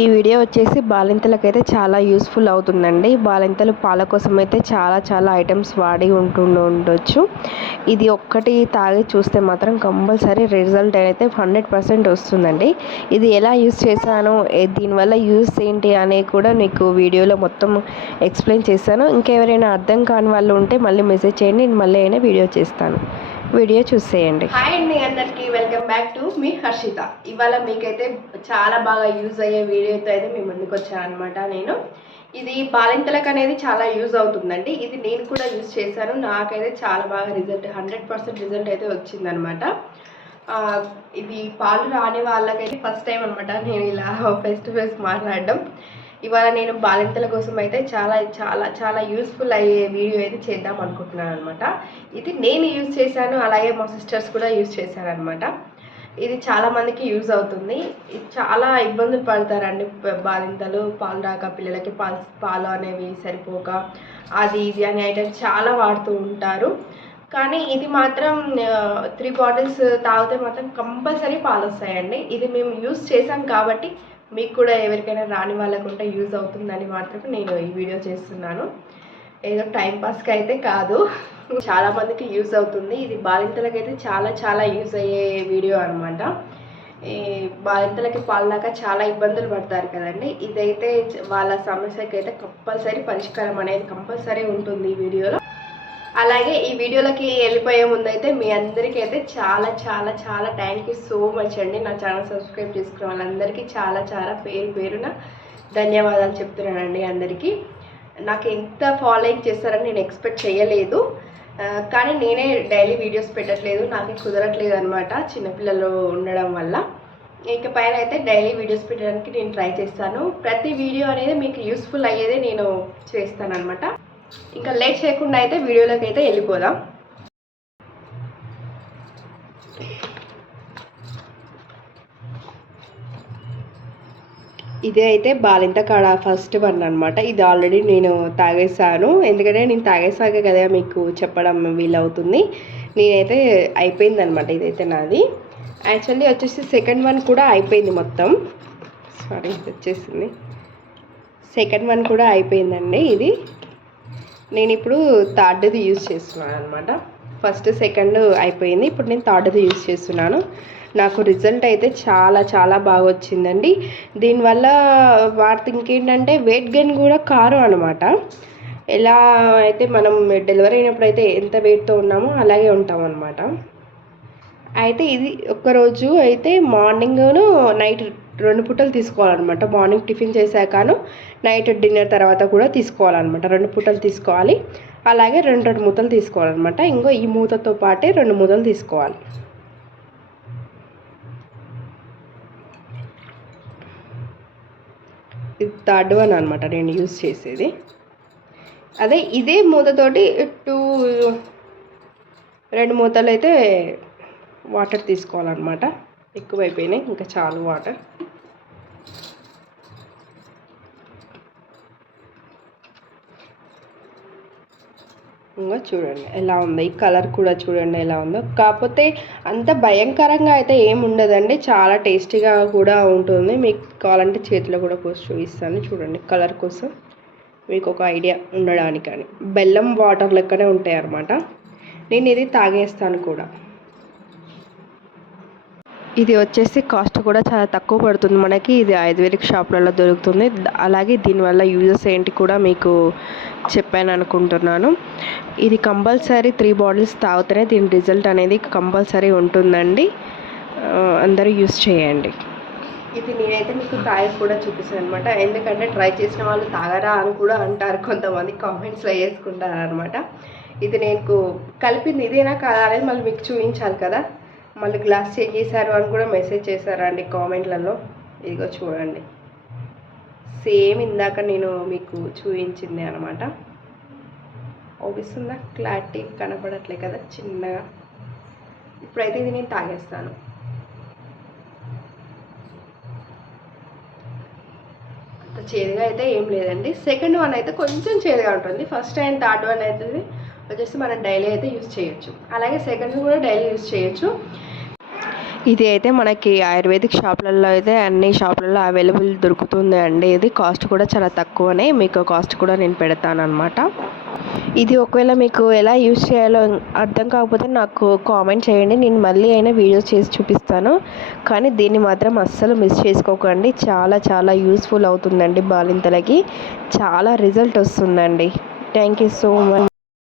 ఈ వీడియో వచ్చేసి బాలింతలకైతే చాలా యూస్ఫుల్ అవుతుందండి. బాలింతలు పాల కోసం అయితే చాలా ఐటమ్స్ వాడి ఉండొచ్చు. ఇది ఒక్కటి తాగి చూస్తే మాత్రం కంపల్సరీ రిజల్ట్ అయితే 100% వస్తుందండి. ఇది ఎలా యూస్ చేశాను, దీనివల్ల యూస్ ఏంటి అనేది కూడా మీకు వీడియోలో మొత్తం ఎక్స్ప్లెయిన్ చేశాను. ఇంకెవరైనా అర్థం కాని వాళ్ళు ఉంటే మళ్ళీ మెసేజ్ చేయండి, నేను మళ్ళీ అయినా వీడియో చేస్తాను. వీడియో చూసేయండి. హాయ్ అండి, అందరికీ welcome back to me Harshita. ఇవాళ మీకైతే చాలా బాగా యూజ్ అయ్యే వీడియోతో అయితే మీ ముందుకు వచ్చాను అనమాట. నేను ఇది బాలింతలకు అనేది చాలా యూజ్ అవుతుందండి. ఇది నేను కూడా యూజ్ చేశాను, నాకైతే చాలా బాగా రిజల్ట్ 100% రిజల్ట్ అయితే వచ్చిందనమాట. ఇది పాలు రాని వాళ్ళకైతే ఫస్ట్ టైం అనమాట నేను ఇలా ఫేస్ టు ఫేస్ మాట్లాడడం. ఇవాళ నేను బాలింతల కోసం అయితే చాలా యూస్ఫుల్ అయ్యే వీడియో అయితే చేద్దాం అనుకుంటున్నాను అనమాట. ఇది నేను యూజ్ చేశాను, అలాగే మా సిస్టర్స్ కూడా యూజ్ చేశారనమాట. ఇది చాలామందికి యూజ్ అవుతుంది. ఇది చాలా ఇబ్బందులు పడతారండి బాలింతలు, పాలు రాక, పిల్లలకి పాలు అనేవి సరిపోక అది ఇది అనే ఐటమ్స్ చాలా వాడుతూ ఉంటారు. కానీ ఇది మాత్రం 3 బాటిల్స్ తాగితే మాత్రం కంపల్సరీ పాలు వస్తాయండి. ఇది మేము యూజ్ చేసాం కాబట్టి మీకు కూడా ఎవరికైనా రాని వాళ్ళకుంటే యూజ్ అవుతుందని మాత్రం నేను ఈ వీడియో చేస్తున్నాను. ఏదో టైంపాస్కి అయితే కాదు, చాలామందికి యూజ్ అవుతుంది. ఇది బాలింతలకైతే చాలా యూజ్ అయ్యే వీడియో అనమాట. ఈ బాలింతలకి పాలనాక చాలా ఇబ్బందులు పడతారు కదండి. ఇదైతే వాళ్ళ సమస్యకి అయితే కంపల్సరీ పరిష్కారం అనేది కంపల్సరీ ఉంటుంది ఈ వీడియోలో. అలాగే ఈ వీడియోలకి వెళ్ళిపోయే ముందు అయితే మీ అందరికీ అయితే చాలా థ్యాంక్ యూ సో మచ్ అండి. నా ఛానల్ సబ్స్క్రైబ్ చేసుకున్న వాళ్ళందరికీ చాలా పేరున ధన్యవాదాలు చెప్తున్నానండి. అందరికీ నాకు ఎంత ఫాలోయింగ్ చేస్తారని నేను ఎక్స్పెక్ట్ చేయలేదు. కానీ నేనే డైలీ వీడియోస్ పెట్టట్లేదు, నాకు కుదరట్లేదు అనమాట చిన్నపిల్లలు ఉండడం వల్ల. ఇకపైన అయితే డైలీ వీడియోస్ పెట్టడానికి నేను ట్రై చేస్తాను. ప్రతి వీడియో అనేది మీకు యూస్ఫుల్ అయ్యేదే నేను చేస్తాను అనమాట. ఇంకా లేట్ చేయకుండా అయితే వీడియోలోకి అయితే వెళ్ళిపోదాం. ఇదే అయితే బాలింత కాడ ఫస్ట్ వన్ అనమాట. ఇది ఆల్రెడీ నేను తాగేసాను, ఎందుకంటే నేను తాగేసాక కదా మీకు చెప్పడం వీలవుతుంది. నేనైతే అయిపోయిందనమాట ఇదైతే నాది. యాక్చువల్లీ వచ్చేసి సెకండ్ వన్ కూడా అయిపోయింది మొత్తం. సారీ, వచ్చేసింది. సెకండ్ వన్ కూడా అయిపోయిందండి. ఇది నేను ఇప్పుడు థర్డ్ది యూజ్ చేస్తున్నాను అనమాట. ఫస్ట్ సెకండ్ అయిపోయింది, ఇప్పుడు నేను థర్డ్ది యూజ్ చేస్తున్నాను. నాకు రిజల్ట్ అయితే చాలా బాగా వచ్చిందండి. దీనివల్ల వాడితే ఇంకేంటంటే వెయిట్ గెయిన్ కూడా కారు అనమాట. ఎలా అయితే మనం డెలివరీ అయినప్పుడు అయితే ఎంత వెయిట్తో ఉన్నామో అలాగే ఉంటాం అనమాట. అయితే ఇది ఒక్కరోజు అయితే మార్నింగ్ను నైట్ 2 పూటలు తీసుకోవాలన్నమాట. మార్నింగ్ టిఫిన్ చేశాకను నైట్ డిన్నర్ తర్వాత కూడా తీసుకోవాలన్నమాట. 2 పూటలు తీసుకోవాలి. అలాగే 2 మూతలు తీసుకోవాలన్నమాట. ఇంకో ఈ మూతతో పాటే 2 మూతలు తీసుకోవాలి. ఇది థర్డ్ వన్ అనమాట నేను యూజ్ చేసేది. అదే ఇదే మూతతోటి 2 మూతలు అయితే వాటర్ తీసుకోవాలన్నమాట. ఎక్కువైపోయినాయి, ఇంకా చాలు వాటర్. ఇంకా చూడండి ఎలా ఉందో, ఈ కలర్ కూడా చూడండి ఎలా ఉందో. కాకపోతే అంత భయంకరంగా అయితే ఏమి ఉండదండి, చాలా టేస్టీగా కూడా ఉంటుంది. మీకు కావాలంటే చేతిలో కూడా పోసి చూపిస్తాను చూడండి, కలర్ కోసం మీకు ఒక ఐడియా ఉండడానికని. బెల్లం వాటర్ లెక్కనే ఉంటాయి అన్నమాట. నేను ఇది తాగేస్తాను కూడా. ఇది వచ్చేసి కాస్ట్ కూడా చాలా తక్కువ పడుతుంది మనకి. ఇది ఆయుర్వేదిక్ షాప్లలో దొరుకుతుంది. అలాగే దీనివల్ల యూజెస్ ఏంటి కూడా మీకు చెప్పాను అనుకుంటున్నాను. ఇది కంపల్సరీ 3 బాటిల్స్ తాగితేనే దీని రిజల్ట్ అనేది కంపల్సరీ ఉంటుందండి. అందరూ యూజ్ చేయండి. ఇది నేనైతే మీకు తాగి కూడా చూపిస్తాను అనమాట. ఎందుకంటే ట్రై చేసిన వాళ్ళు తాగరా అని కూడా అంటారు కొంతమంది, కామెంట్స్లో వేసుకుంటారు అనమాట. ఇది నేను కలిపింది ఇదేనా కాదా అనేది మళ్ళీ మీకు చూపించాలి కదా. మళ్ళీ గ్లాస్ చేంజ్ చేశారు అని కూడా మెసేజ్ చేశారండి కామెంట్లలో. ఇదిగో చూడండి, సేమ్ ఇందాక నేను మీకు చూపించింది అనమాట. ఓపిస్తుందా? క్లారిటీ కనపడట్లే కదా చిన్నగా. ఇప్పుడైతే ఇది నేను తాగేస్తాను. అంత చేదుగా అయితే ఏం లేదండి. సెకండ్ వన్ అయితే కొంచెం చేదుగా ఉంటుంది. ఫస్ట్ అండ్ థర్డ్ వన్ అయితే వచ్చేసి మనం డైలీ అయితే యూజ్ చేయొచ్చు. అలాగే సెకండ్ కూడా డైలీ యూజ్ చేయొచ్చు. ఇది అయితే మనకి ఆయుర్వేదిక్ షాపులలో అయితే అన్ని షాపులలో అవైలబుల్ దొరుకుతుంది అండి. ఇది కాస్ట్ కూడా చాలా తక్కువనే, మీకు కాస్ట్ కూడా నేను పెడతాను అనమాట. ఇది ఒకవేళ మీకు ఎలా యూజ్ చేయాలో అర్థం కాకపోతే నాకు కామెంట్ చేయండి, నేను మళ్ళీ అయినా వీడియోస్ చేసి చూపిస్తాను. కానీ దీన్ని మాత్రం అస్సలు మిస్ చేసుకోకండి, చాలా చాలా యూస్ఫుల్ అవుతుందండి. బాలింతలకి చాలా రిజల్ట్ వస్తుందండి. Thank you so much.